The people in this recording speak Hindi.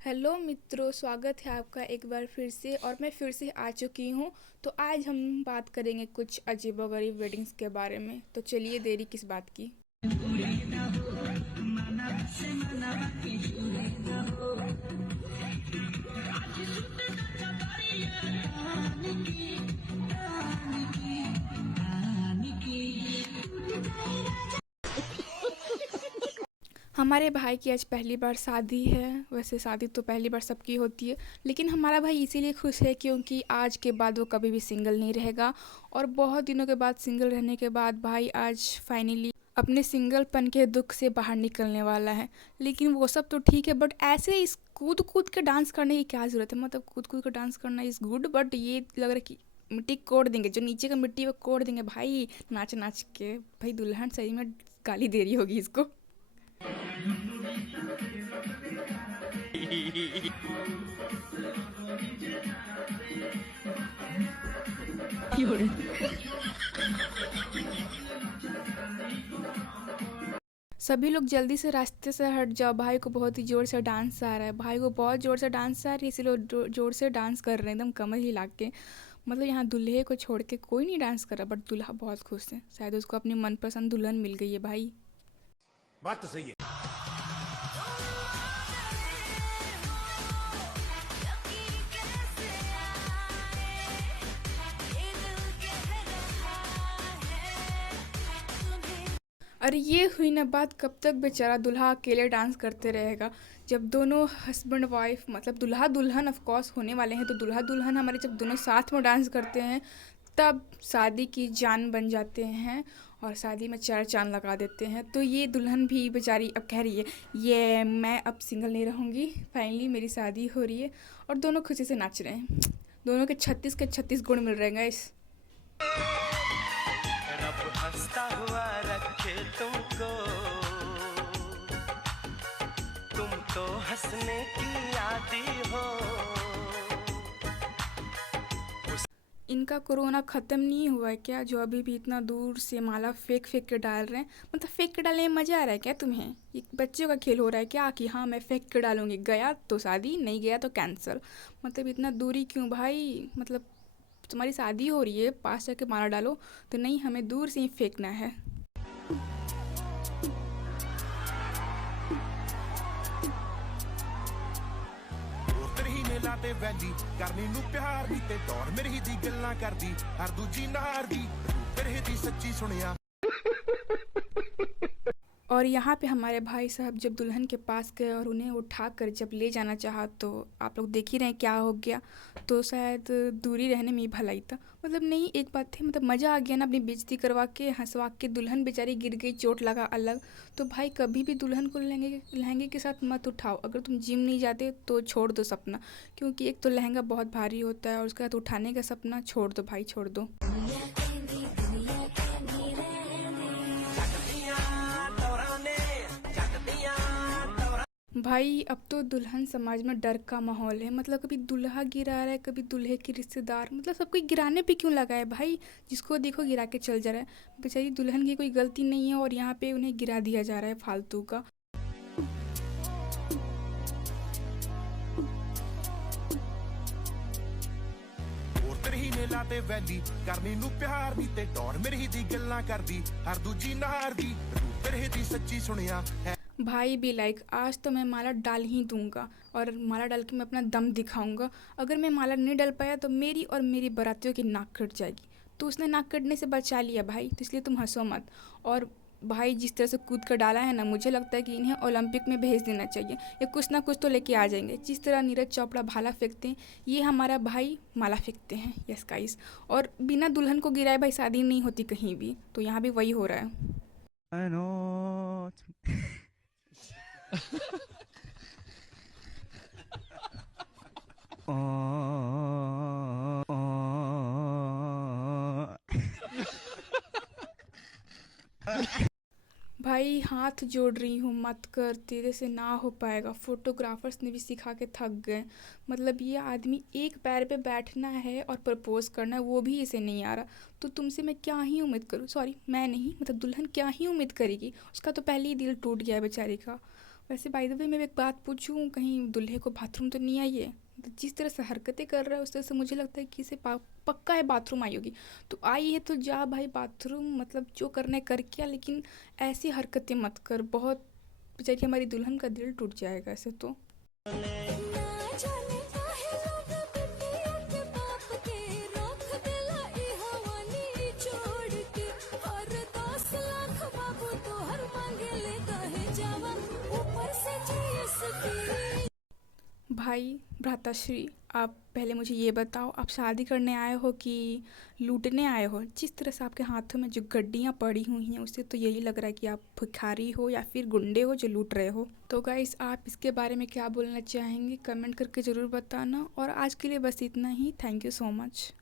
हेलो मित्रों, स्वागत है आपका एक बार फिर से। और मैं फिर से आ चुकी हूँ। तो आज हम बात करेंगे कुछ अजीबोगरीब वेडिंग्स के बारे में। तो चलिए, देरी किस बात की। हमारे भाई की आज पहली बार शादी है। वैसे शादी तो पहली बार सबकी होती है, लेकिन हमारा भाई इसीलिए खुश है क्योंकि आज के बाद वो कभी भी सिंगल नहीं रहेगा। और बहुत दिनों के बाद सिंगल रहने के बाद भाई आज फाइनली अपने सिंगलपन के दुख से बाहर निकलने वाला है। लेकिन वो सब तो ठीक है, बट ऐसे इस कूद कूद के डांस करने की क्या ज़रूरत है। मतलब कूद कूद के डांस करना इज़ गुड, बट ये लग रहा है कि मिट्टी कोड़ देंगे, जो नीचे का मिट्टी वो कोड़ देंगे भाई, नाच नाच के। भाई दुल्हन सही में गाली दे रही होगी इसको। सभी लोग जल्दी से रास्ते से हट जाओ, भाई को बहुत ही ज़ोर से डांस आ रहा है। भाई को बहुत ज़ोर से डांस आ रही है, इसीलिए वो ज़ोर से डांस कर रहे हैं एकदम कमर हिला के। मतलब यहाँ दूल्हे को छोड़ के कोई नहीं डांस कर रहा, बट दूल्हा बहुत खुश है। शायद उसको अपनी मनपसंद दुल्हन मिल गई है भाई। बात तो सही है। अरे ये हुई ना बात, कब तक बेचारा दूल्हा अकेले डांस करते रहेगा। जब दोनों हस्बैंड वाइफ, मतलब दूल्हा दुल्हन ऑफ कोर्स होने वाले हैं, तो दूल्हा दुल्हन हमारे जब दोनों साथ में डांस करते हैं तब शादी की जान बन जाते हैं। और शादी में चार चांद लगा देते हैं। तो ये दुल्हन भी बेचारी अब कह रही है ये मैं अब सिंगल नहीं रहूँगी, फाइनली मेरी शादी हो रही है। और दोनों खुशी से नाच रहे हैं। दोनों के 36 गुण मिल रहे हैं गाइस। रब हंसता हुआ रखे तुमको, तुम तो हंसने की आदी हो। इनका कोरोना ख़त्म नहीं हुआ है क्या, जो अभी भी इतना दूर से माला फेंक फेंक के डाल रहे हैं। मतलब फेंक के डालने में मज़ा आ रहा है क्या तुम्हें? ये बच्चों का खेल हो रहा है क्या कि हाँ मैं फेंक के डालूंगी, गया तो शादी, नहीं गया तो कैंसिल। मतलब इतना दूरी क्यों भाई? मतलब तुम्हारी शादी हो रही है, पास जाके माला डालो। तो नहीं, हमें दूर से ही फेंकना है। ਉਧਰ ਹੀ ਨੇ ਲਾਤੇ ਵੈਲੀ ਕਰਨੀ ਨੂੰ ਪਿਆਰ ਨਹੀਂ ਤੇ ਟੌਰ ਮੇਰੀ ਦੀ ਗੱਲਾਂ ਕਰਦੀ ਹਰ ਦੂਜੀ ਨਾਰ ਦੀ ਤੇਰੇ ਦੀ ਸੱਚੀ ਸੁਣਿਆ। और यहाँ पे हमारे भाई साहब जब दुल्हन के पास गए और उन्हें उठाकर जब ले जाना चाहा, तो आप लोग देख ही रहे हैं क्या हो गया। तो शायद दूरी रहने में ही भलाई था। मतलब नहीं, एक बात थी, मतलब मज़ा आ गया ना, अपनी बेइज्जती करवा के हंसवा के। दुल्हन बेचारी गिर गई, चोट लगा अलग। तो भाई कभी भी दुल्हन को लहंगे लहंगे के साथ मत उठाओ। अगर तुम जिम नहीं जाते तो छोड़ दो सपना, क्योंकि एक तो लहंगा बहुत भारी होता है और उसके साथ उठाने का सपना छोड़ दो भाई, छोड़ दो। भाई अब तो दुल्हन समाज में डर का माहौल है। मतलब कभी दूल्हा गिरा रहा है, कभी दूल्हे के रिश्तेदार। मतलब सब कोई गिराने पे क्यों लगा है भाई? जिसको देखो गिरा के चल जा रहा है। बेचारी दुल्हन की कोई गलती नहीं है और यहाँ पे उन्हें गिरा दिया जा रहा है फालतू का। ਉਧਰ ਹੀ ਨੇ ਲਾਤੇ ਵੈਲੀ ਕਰਨੀ ਨੂੰ ਪਿਆਰ ਨਹੀਂ ਤੇ ਟੌਰ ਮੇਰੀ ਦੀ ਗੱਲਾਂ ਕਰਦੀ ਹਰ ਦੂਜੀ ਨਾਰ ਦੀ ਤੇਰੇ ਦੀ ਸੱਚੀ ਸੁਣਿਆ। भाई भी लाइक आज तो मैं माला डाल ही दूंगा, और माला डाल के मैं अपना दम दिखाऊंगा। अगर मैं माला नहीं डाल पाया तो मेरी और मेरी बारातियों की नाक कट जाएगी। तो उसने नाक कटने से बचा लिया भाई, तो इसलिए तुम हंसो मत। और भाई जिस तरह से कूद कर डाला है ना, मुझे लगता है कि इन्हें ओलंपिक में भेज देना चाहिए। ये कुछ ना कुछ तो लेके आ जाएंगे। जिस तरह नीरज चोपड़ा भाला फेंकते हैं, ये हमारा भाई माला फेंकते हैं। Yes guys. और बिना दुल्हन को गिराए भाई शादी नहीं होती कहीं भी, तो यहाँ भी वही हो रहा है। I know. भाई हाथ जोड़ रही हूँ, मत कर, तेरे से ना हो पाएगा। फोटोग्राफर्स ने भी सिखा के थक गए। मतलब ये आदमी एक पैर पे बैठना है और प्रपोज करना है, वो भी इसे नहीं आ रहा। तो तुमसे मैं क्या ही उम्मीद करूँ? सॉरी, मैं नहीं, मतलब दुल्हन क्या ही उम्मीद करेगी? उसका तो पहले ही दिल टूट गया है बेचारी का। वैसे बाय द वे मैं एक बात पूछूं, कहीं दूल्हे को बाथरूम तो नहीं आई है? तो जिस तरह से हरकतें कर रहा है उस तरह से मुझे लगता है कि इसे पक्का है बाथरूम आई होगी। तो आई है तो जा भाई बाथरूम, मतलब जो करना है कर क्या, लेकिन ऐसी हरकतें मत कर, बहुत बेचारी हमारी दुल्हन का दिल टूट जाएगा ऐसे तो। ना जाने काहे लोग बिटिया के बाप के रख देला ई हवानी छोड़ के। हर 10 लाख बाबू तोहर मांगेले काहे जावा ऊपर से जीएसटी। भाई भ्राताश्री, आप पहले मुझे ये बताओ, आप शादी करने आए हो कि लूटने आए हो? जिस तरह से आपके हाथों में जो गड्डियाँ पड़ी हुई हैं उससे तो यही लग रहा है कि आप भिखारी हो या फिर गुंडे हो जो लूट रहे हो। तो गाइस, आप इसके बारे में क्या बोलना चाहेंगे कमेंट करके ज़रूर बताना, और आज के लिए बस इतना ही। Thank you so much.